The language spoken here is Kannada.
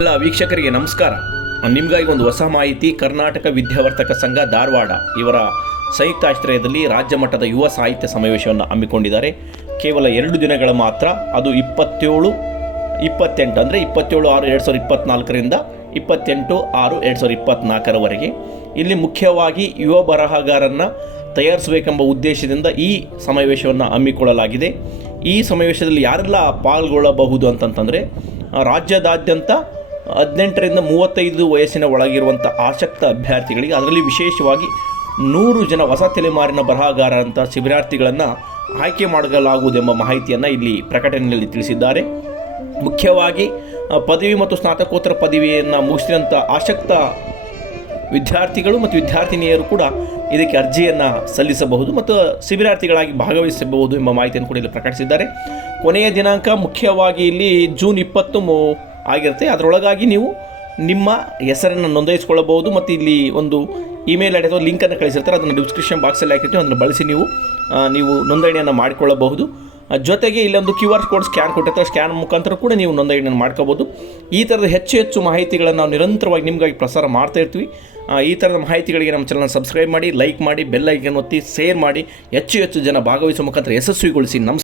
ಎಲ್ಲ ವೀಕ್ಷಕರಿಗೆ ನಮಸ್ಕಾರ. ನಿಮಗಾಗಿ ಒಂದು ಹೊಸ ಮಾಹಿತಿ, ಕರ್ನಾಟಕ ವಿದ್ಯಾವರ್ತಕ ಸಂಘ ಧಾರವಾಡ ಇವರ ಸಂಯುಕ್ತ ಆಶ್ರಯದಲ್ಲಿ ರಾಜ್ಯ ಮಟ್ಟದ ಯುವ ಸಾಹಿತ್ಯ ಸಮಾವೇಶವನ್ನು ಹಮ್ಮಿಕೊಂಡಿದ್ದಾರೆ. ಕೇವಲ ಎರಡು ದಿನಗಳ ಮಾತ್ರ, ಅದು ಇಪ್ಪತ್ತೇಳು, ಇಪ್ಪತ್ತೆಂಟು ಅಂದರೆ ಇಪ್ಪತ್ತೇಳು, ಆರು, ಎರಡು ಸಾವಿರದ ಇಪ್ಪತ್ತ್ನಾಲ್ಕರಿಂದ ಇಪ್ಪತ್ತೆಂಟು, ಆರು, ಎರಡು ಸಾವಿರದ ಇಪ್ಪತ್ತ್ನಾಲ್ಕರವರೆಗೆ ಇಲ್ಲಿ ಮುಖ್ಯವಾಗಿ ಯುವ ಬರಹಗಾರನ್ನು ತಯಾರಿಸಬೇಕೆಂಬ ಉದ್ದೇಶದಿಂದ ಈ ಸಮಾವೇಶವನ್ನು ಹಮ್ಮಿಕೊಳ್ಳಲಾಗಿದೆ. ಈ ಸಮಾವೇಶದಲ್ಲಿ ಯಾರೆಲ್ಲ ಪಾಲ್ಗೊಳ್ಳಬಹುದು ಅಂತಂತಂದರೆ, ರಾಜ್ಯದಾದ್ಯಂತ ಹದಿನೆಂಟರಿಂದ ಮೂವತ್ತೈದು ವಯಸ್ಸಿನ ಒಳಗಿರುವಂಥ ಆಸಕ್ತ ಅಭ್ಯರ್ಥಿಗಳಿಗೆ ಅದರಲ್ಲಿ ವಿಶೇಷವಾಗಿ ನೂರು ಜನ ಹೊಸ ತಲೆಮಾರಿನ ಬರಹಗಾರರಂಥ ಶಿಬಿರಾರ್ಥಿಗಳನ್ನು ಆಯ್ಕೆ ಮಾಡಲಾಗುವುದೆಂಬ ಮಾಹಿತಿಯನ್ನು ಇಲ್ಲಿ ಪ್ರಕಟಣೆಯಲ್ಲಿ ತಿಳಿಸಿದ್ದಾರೆ. ಮುಖ್ಯವಾಗಿ ಪದವಿ ಮತ್ತು ಸ್ನಾತಕೋತ್ತರ ಪದವಿಯನ್ನು ಮುಗಿಸಿದಂಥ ಆಸಕ್ತ ವಿದ್ಯಾರ್ಥಿಗಳು ಮತ್ತು ವಿದ್ಯಾರ್ಥಿನಿಯರು ಕೂಡ ಇದಕ್ಕೆ ಅರ್ಜಿಯನ್ನು ಸಲ್ಲಿಸಬಹುದು ಮತ್ತು ಶಿಬಿರಾರ್ಥಿಗಳಾಗಿ ಭಾಗವಹಿಸಬಹುದು ಎಂಬ ಮಾಹಿತಿಯನ್ನು ಕೂಡ ಇಲ್ಲಿ ಪ್ರಕಟಿಸಿದ್ದಾರೆ. ಕೊನೆಯ ದಿನಾಂಕ ಮುಖ್ಯವಾಗಿ ಇಲ್ಲಿ ಜೂನ್ ಇಪ್ಪತ್ತು ಆಗಿರುತ್ತೆ. ಅದರೊಳಗಾಗಿ ನೀವು ನಿಮ್ಮ ಹೆಸರನ್ನು ನೋಂದಾಯಿಸ್ಕೊಳ್ಳಬಹುದು. ಮತ್ತು ಇಲ್ಲಿ ಒಂದು ಇಮೇಲ್ ಐಡಿ ಅಥವಾ ಲಿಂಕನ್ನು ಕಳಿಸಿರ್ತಾರೆ. ಅದನ್ನು ಡಿಸ್ಕ್ರಿಪ್ಷನ್ ಬಾಕ್ಸಲ್ಲಿ ಹಾಕಿರ್ತೀವಿ. ಅದನ್ನು ಬಳಸಿ ನೀವು ನೀವು ನೋಂದಣಿಯನ್ನು ಮಾಡಿಕೊಳ್ಳಬಹುದು. ಜೊತೆಗೆ ಇಲ್ಲೊಂದು ಕ್ಯೂ ಆರ್ ಕೋಡ್ ಸ್ಕ್ಯಾನ್ ಕೊಟ್ಟಿರ್ತಾರೆ. ಸ್ಕ್ಯಾನ್ ಮುಖಾಂತರ ಕೂಡ ನೀವು ನೋಂದಣಿಯನ್ನು ಮಾಡ್ಕೋಬೋದು ಈ ಥರದ ಹೆಚ್ಚು ಹೆಚ್ಚು ಮಾಹಿತಿಗಳನ್ನು ನಾವು ನಿರಂತರವಾಗಿ ನಿಮಗಾಗಿ ಪ್ರಸಾರ ಮಾಡ್ತಾ ಇರ್ತೀವಿ. ಈ ಥರದ ಮಾಹಿತಿಗಳಿಗೆ ನಮ್ಮ ಚಾನಲ್ ಸಬ್ಸ್ಕ್ರೈಬ್ ಮಾಡಿ ಲೈಕ್ ಮಾಡಿ ಬೆಲ್ ಐಕನ್ ಒತ್ತಿ ಶೇರ್ ಮಾಡಿ. ಹೆಚ್ಚು ಹೆಚ್ಚು ಜನ ಭಾಗವಹಿಸುವ ಮುಖಾಂತರ ಯಶಸ್ವಿಗೊಳಿಸಿ. ನಮಸ್ಕಾರ.